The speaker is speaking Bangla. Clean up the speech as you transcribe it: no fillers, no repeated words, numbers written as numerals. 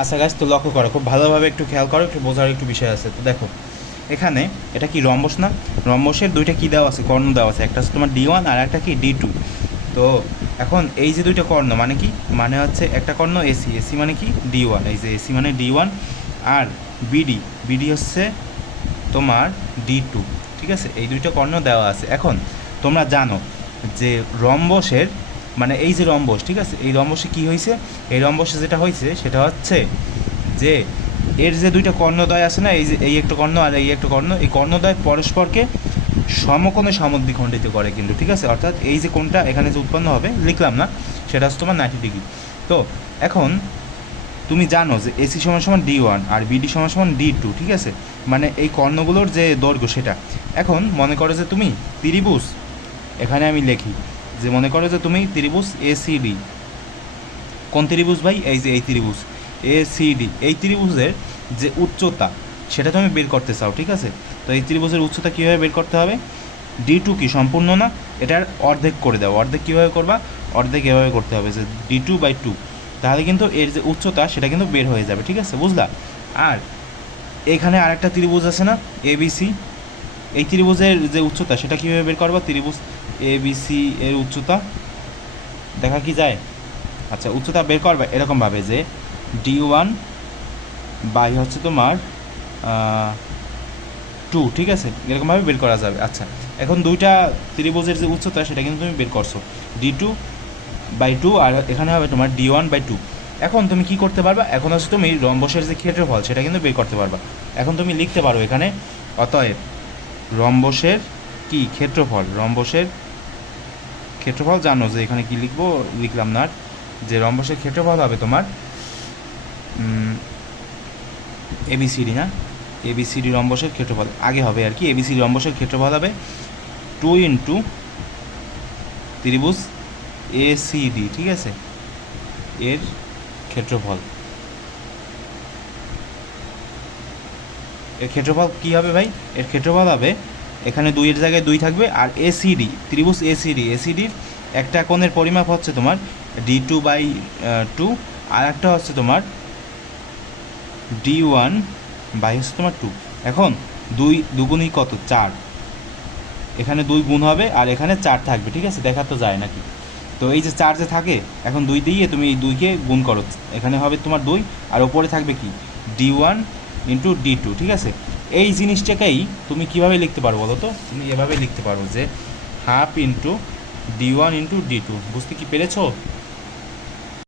আচ্ছা গাইস, তো লক্ষ্য করো, খুব ভালোভাবে একটু খেয়াল করো, একটু বোঝার একটু বিষয় আছে। তো দেখো এখানে এটা কি রম্বস না? রম্বসের দুইটা কী দেওয়া আছে, কর্ণ দেওয়া আছে, একটা হচ্ছে তোমার D1 আর একটা কি D2। তো এখন এই যে দুইটা কর্ণ মানে কি, মানে হচ্ছে একটা কর্ণ এসি, এসি মানে কি D1, এই যে এসি মানে D1, আর বিডি, বিডি হচ্ছে তোমার D2। ঠিক আছে, এই দুইটা কর্ণ দেওয়া আছে। এখন তোমরা জানো যে রম্বসের মানে এই যে রম্বস, ঠিক আছে, এই রম্বসে কি হয়েছে, এই রম্বসে যেটা হয়েছে সেটা হচ্ছে যে এর যে দুইটা কর্ণদ্বয় আছে না, এই যে এই একটা কর্ণ আর এই একটা কর্ণ, এই কর্ণদ্বয় পরস্পরকে সমকোণে সমদ্বিখণ্ডিত করে কিন্তু। ঠিক আছে, অর্থাৎ এই যে কোণটা এখানে যে উৎপন্ন হবে, লিখলাম না, সেটা হচ্ছে তোমার 90 ডিগ্রি। তো এখন তুমি জানো যে এসি সমান সমান D1 আর বিডি সমান সমান D2। ঠিক আছে, মানে এই কর্ণগুলোর যে দৈর্ঘ্য সেটা। এখন মনে করো যে তুমি ত্রিভুজ, এখানে আমি লিখি যে মনে করো যে তুমি ত্রিভুজ ACD, কোন ত্রিভুজ ভাই, এই যে এই ত্রিভুজ ACD, এই ত্রিভুজের যে উচ্চতা সেটা তুমি বের করতে চাও। ঠিক আছে, তো এই ত্রিভুজের উচ্চতা কীভাবে বের করতে হবে, D2 কি সম্পূর্ণ না, এটার অর্ধেক করে দাও। অর্ধেক কীভাবে করবা, অর্ধেক এভাবে করতে হবে যে D2/2, তাহলে কিন্তু এর যে উচ্চতা সেটা কিন্তু বের হয়ে যাবে। ঠিক আছে, বুঝলা? আর এখানে আরেকটা ত্রিভুজ আছে না ABC, এই ত্রিভুজের যে উচ্চতা সেটা কীভাবে বের করবা, ত্রিভুজ ABC এর উচ্চতা দেখা কি যায়? আচ্ছা, উচ্চতা বের করবে এরকমভাবে যে D1 বাই হচ্ছে তোমার 2। ঠিক আছে, এরকমভাবে বের করা যাবে। আচ্ছা, এখন দুইটা ত্রিভুজের যে উচ্চতা সেটা কিন্তু তুমি বের করছো, D2/2, আর এখানে হবে তোমার D1/2। এখন তুমি কি করতে পারবা, এখন হচ্ছে তুমি রম্বসের যে ক্ষেত্রফল সেটা কিন্তু বের করতে পারবা। এখন তুমি লিখতে পারো এখানে, অতএব রম্বসের কি ক্ষেত্রফল, রম্বসের ক্ষেত্রফল জানো যে এখানে কি লিখবো, লিখলাম না আর, যে রম্বসের ক্ষেত্রফল হবে তোমার ABCD না, ABCD রম্বসের ক্ষেত্রফল আগে হবে আর কি। ABCD রম্বসের ক্ষেত্রফল হবে 2 ইন্টু ত্রিভুজ ACD। ঠিক আছে, এর ক্ষেত্রফল, এর ক্ষেত্রফল কী হবে ভাই, এর ক্ষেত্রফল হবে এখানে 2 এর জায়গায় 2 থাকবে, আর ACD, ত্রিভুজ ACDর একটা কোণের পরিমাপ হচ্ছে তোমার D2/2, আর একটা হচ্ছে তোমার D1 বাই হচ্ছে তোমার 2। এখন 2 দুগুণই কত, 4, এখানে 2 গুণ হবে আর এখানে 4 থাকবে। ঠিক আছে, দেখা তো যায় নাকি? তো এই যে 4 যে থাকে, এখন 2 দিয়ে তুমি এই 2কে গুণ করো, এখানে হবে তোমার 2, আর ওপরে থাকবে কি D1 ইন্টু D2। ঠিক আছে, এই জিনিসটাকেই তুমি কীভাবে লিখতে পারো বলো তো, তুমি এভাবে লিখতে পারো যে half into D1 into D2। বুঝতে কি পেরেছো?